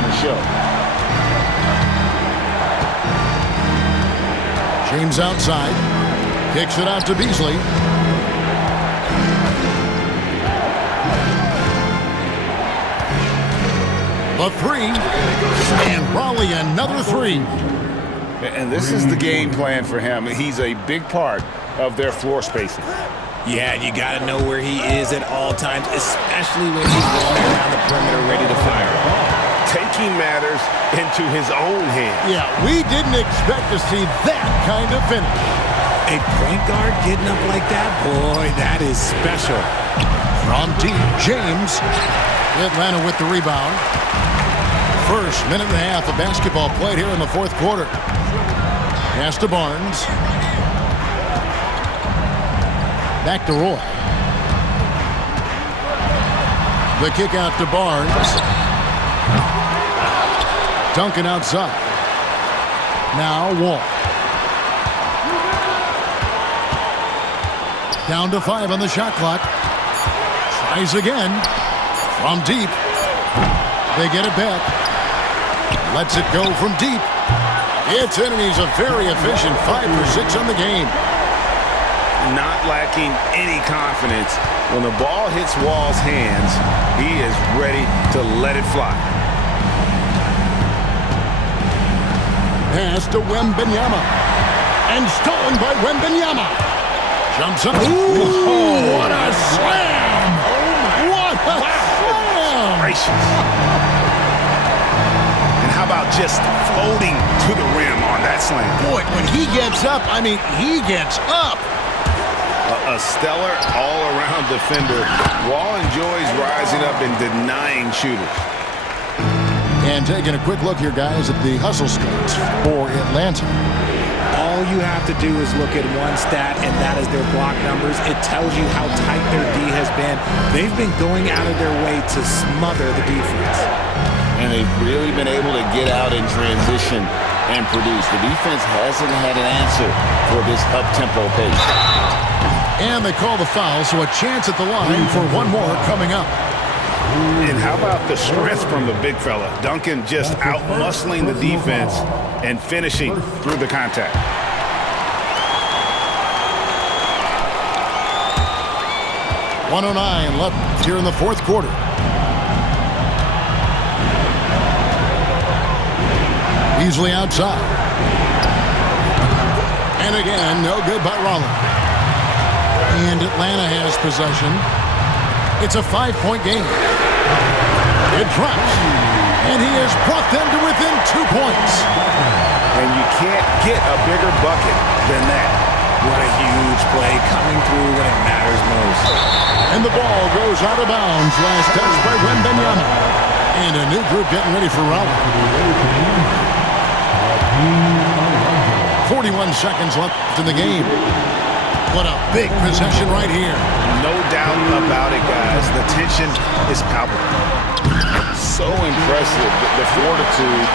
on the show. James outside. Kicks it out to Beasley. The three. And Raleigh another three. And this is the game plan for him. He's a big part of their floor spacing. Yeah, you got to know where he is at all times, especially when he's roaming around the perimeter ready to fire. Taking matters into his own hands. Yeah, we didn't expect to see that kind of finish. A point guard getting up like that, boy, that is special. From deep, James. Atlanta with the rebound. First minute and a half of basketball played here in the fourth quarter. Pass to Barnes. Back to Roy. The kick out to Barnes. Duncan outside. Now Wall. Down to 5 on the shot clock. Tries again. From deep. They get it back. Lets it go from deep. It's in, and he's a very efficient 5 for 6 on the game. Not lacking any confidence. When the ball hits Wall's hands, he is ready to let it fly. Pass to Wembanyama. And stolen by Wembanyama. Jumps up. Ooh, what a slam! Oh my! What a slam! Gracious. And how about just floating to the rim on that slam? Boy, when he gets up, I mean, he gets up. A stellar all-around defender. Wall enjoys rising up and denying shooters. And taking a quick look here, guys, at the hustle stats for Atlanta. All you have to do is look at one stat, and that is their block numbers. It tells you how tight their D has been. They've been going out of their way to smother the defense. And they've really been able to get out in transition and produce. The defense hasn't had an answer for this up-tempo pace. And they call the foul, so a chance at the line for one more coming up. And how about the strength from the big fella? Duncan just out-muscling the defense and finishing through the contact. .109 left here in the fourth quarter. Beasley outside. And again, no good by Raleigh. And Atlanta has possession. It's a 5-point game. It drops. And he has brought them to within 2 points. And you can't get a bigger bucket than that. What a huge play coming through when it matters most. And the ball goes out of bounds. Last touch by Wembanyama. And a new group getting ready for Raleigh. 41 seconds left in the game. What a big possession right here. No doubt about it, guys. The tension is palpable. So impressive, the fortitude,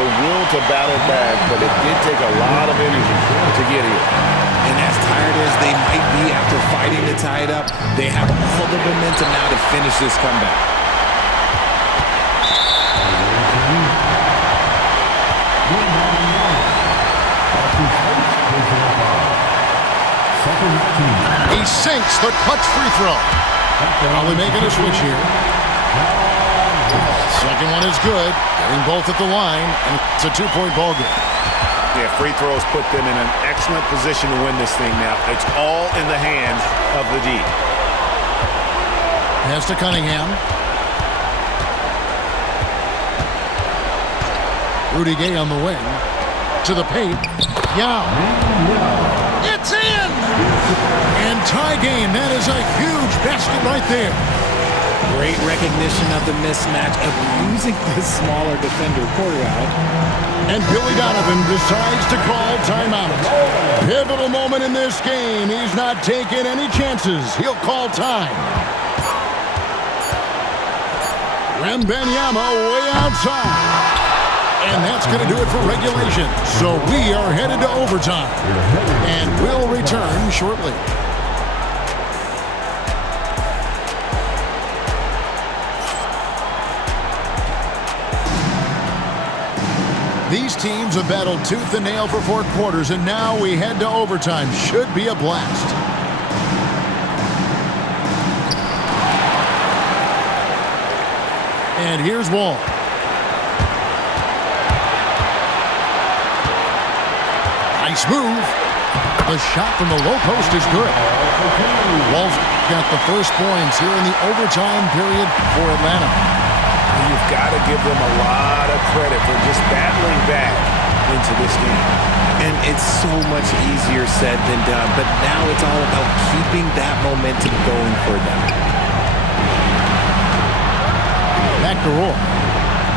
the will to battle back, but it did take a lot of energy to get here. And as tired as they might be after fighting to tie it up, they have all the momentum now to finish this comeback. He sinks the clutch free throw. Probably making a switch here. Second one is good. Getting both at the line, and it's a 2-point ball game. Yeah, free throws put them in an excellent position to win this thing now. It's all in the hands of the D. Pass to Cunningham. Rudy Gay on the wing. To the paint. Yeah. It's in! And tie game. That is a huge basket right there. Great recognition of the mismatch, abusing the smaller defender, Corral. And Billy Donovan decides to call timeout. Pivotal moment in this game. He's not taking any chances. He'll call time. Wembanyama way outside. And that's going to do it for regulation. So we are headed to overtime. And we'll return shortly. These teams have battled tooth and nail for 4 quarters, and now we head to overtime. Should be a blast. And here's Wall. Nice move. The shot from the low post is good. Wall's got the first points here in the overtime period for Atlanta. You've got to give them a lot of credit for just battling back into this game. And it's so much easier said than done, but now it's all about keeping that momentum going for them. Back to Roy.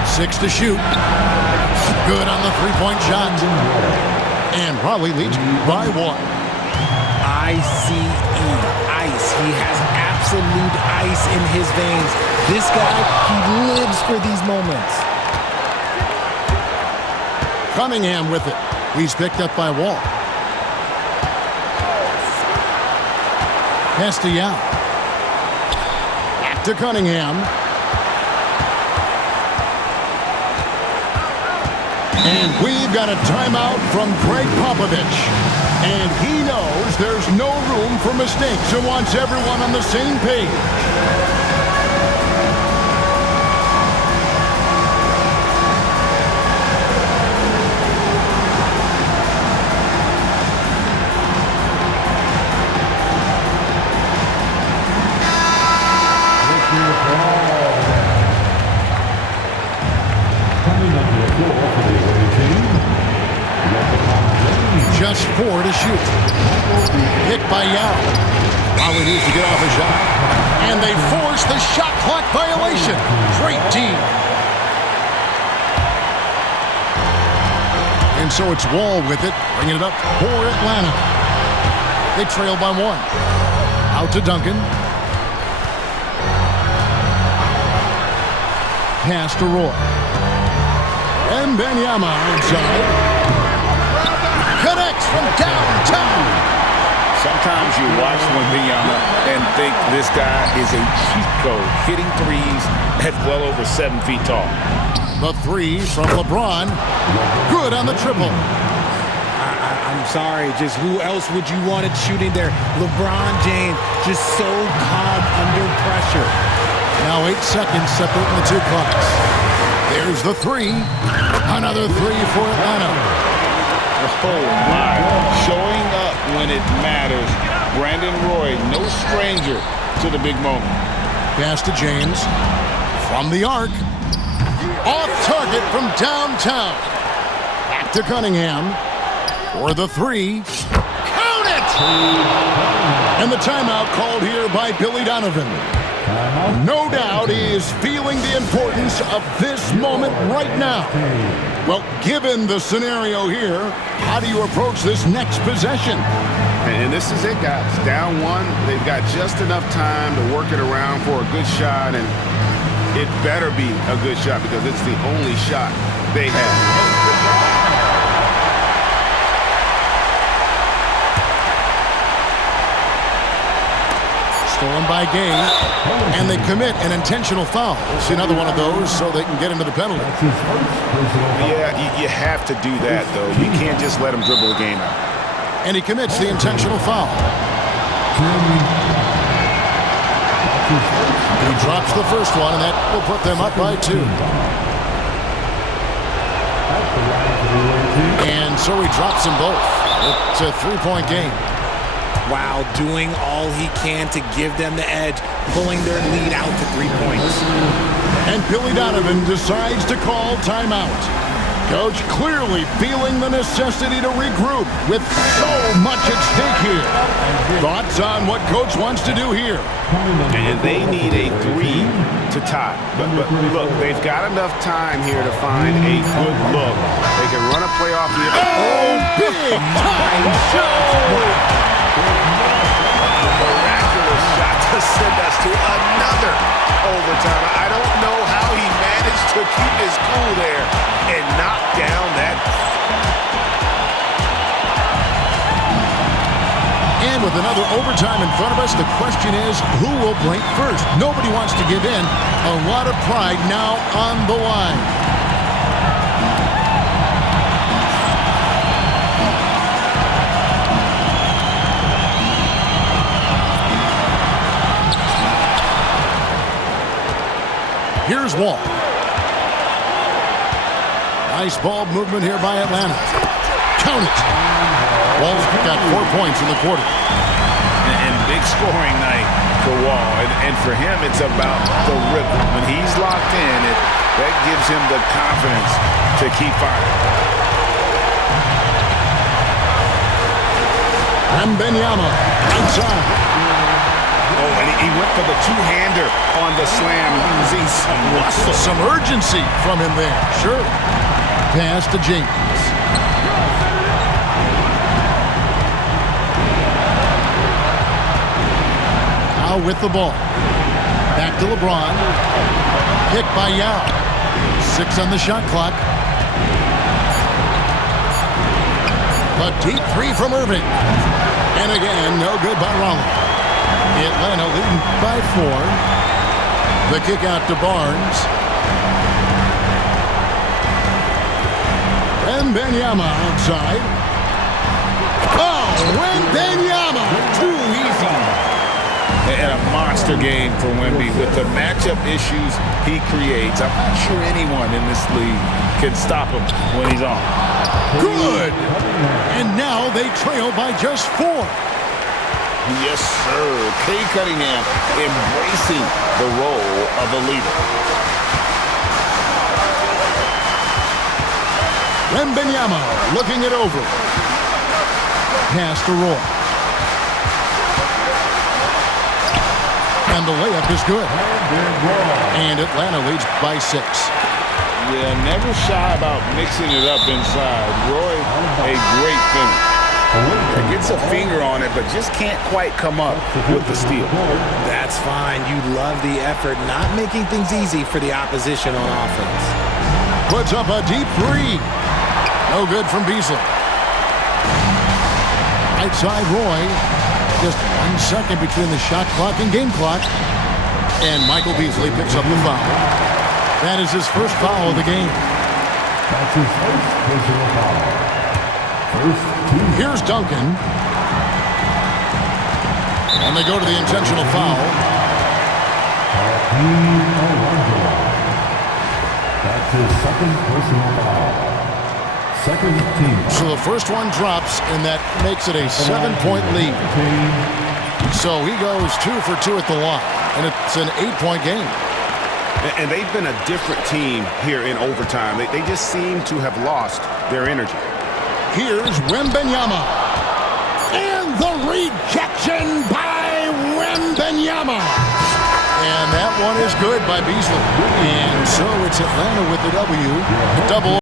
6 to shoot. Good on the three-point shot. And probably leads by 1. ICE, ice. He has absolute ice in his veins. This guy, he lives for these moments. Cunningham with it. He's picked up by Wall. Castellano. Back to Cunningham. And we've got a timeout from Greg Popovich. And he knows there's no room for mistakes and wants everyone on the same page. Just 4 to shoot. Hit by Yao. While he needs to get off a shot. And they force the shot clock violation. Great team. And so it's Wall with it, bringing it up for Atlanta. They trail by 1. Out to Duncan. Pass to Roy. And Benyama inside. Connects from downtown. Sometimes you watch Wembanyama and think this guy is a cheat code, hitting threes at well over 7 feet tall. The 3 from LeBron. Good on the triple. I'm sorry, just who else would you want it shooting there? LeBron James, just so calm under pressure. Now 8 seconds separating the 2 clocks. There's the 3. Another 3 for Atlanta. Oh, my. Showing up when it matters. Brandon Roy, no stranger to the big moment. Pass to James. From the arc. Off target from downtown. Back to Cunningham. For the 3. Count it! And the timeout called here by Billy Donovan. No doubt he is feeling the importance of this moment right now. Well, given the scenario here, how do you approach this next possession? And this is it, guys. Down 1, they've got just enough time to work it around for a good shot, and it better be a good shot because it's the only shot they have. Stolen by Gay, and they commit an intentional foul. See another one of those so they can get into the penalty. Yeah, you have to do that, though. You can't just let them dribble the game out. And he commits the intentional foul. He drops the first one, and that will put them up by 2. And so he drops them both. It's a 3-point game. Wow, doing all he can to give them the edge, pulling their lead out to 3 points. And Billy Donovan decides to call timeout. Coach clearly feeling the necessity to regroup with so much at stake here. Thoughts on what Coach wants to do here? And they need a 3 to tie. But look, they've got enough time here to find a good look. They can run a play off the... Oh, big time show! Miraculous shot to send us to another overtime. I don't know how he managed to keep his cool there and knock down that. And with another overtime in front of us, the question is, who will blink first? Nobody wants to give in. A lot of pride now on the line. Nice ball movement here by Atlanta. Count it. Wall's got 4 points in the quarter. And big scoring night for Wall. And for him, it's about the rhythm. When he's locked in, that gives him the confidence to keep firing. Wembanyama outside. Oh, and he went for the two-hander on the slam, using some muscle. Some urgency from him there. Sure. Pass to James. Now with the ball. Back to LeBron. Kick by Yao. 6 on the shot clock. A deep 3 from Irving. And again, no good by Raleigh. Atlanta leading by 4. The kick out to Barnes. Wembanyama outside. Oh, Wembanyama! Too easy. And a monster game for Wemby with the matchup issues he creates. I'm not sure anyone in this league can stop him when he's on. Good! And now they trail by just 4. Yes, sir. Kay Cunningham embracing the role of a leader. Wembanyama looking it over. Pass to Roy. And the layup is good. And Atlanta leads by 6. Yeah, never shy about mixing it up inside. Roy, a great finish. Gets a finger on it, but just can't quite come up with the steal. That's fine. You love the effort, not making things easy for the opposition on offense. Puts up a deep 3. No good from Beasley. Right side Roy. Just 1 second between the shot clock and game clock. And Michael Beasley picks up the foul. That is his first foul of the game. That's his first personal foul. Here's Duncan. And they go to the intentional foul. That's his second personal foul. Second team. So the first one drops, and that makes it a 7-point lead. So he goes 2 for 2 at the line, and it's an 8-point game. And they've been a different team here in overtime. They just seem to have lost their energy. Here's Wembanyama. And the rejection by Wembanyama. And that one is good by Beasley. And so it's Atlanta with the W. Double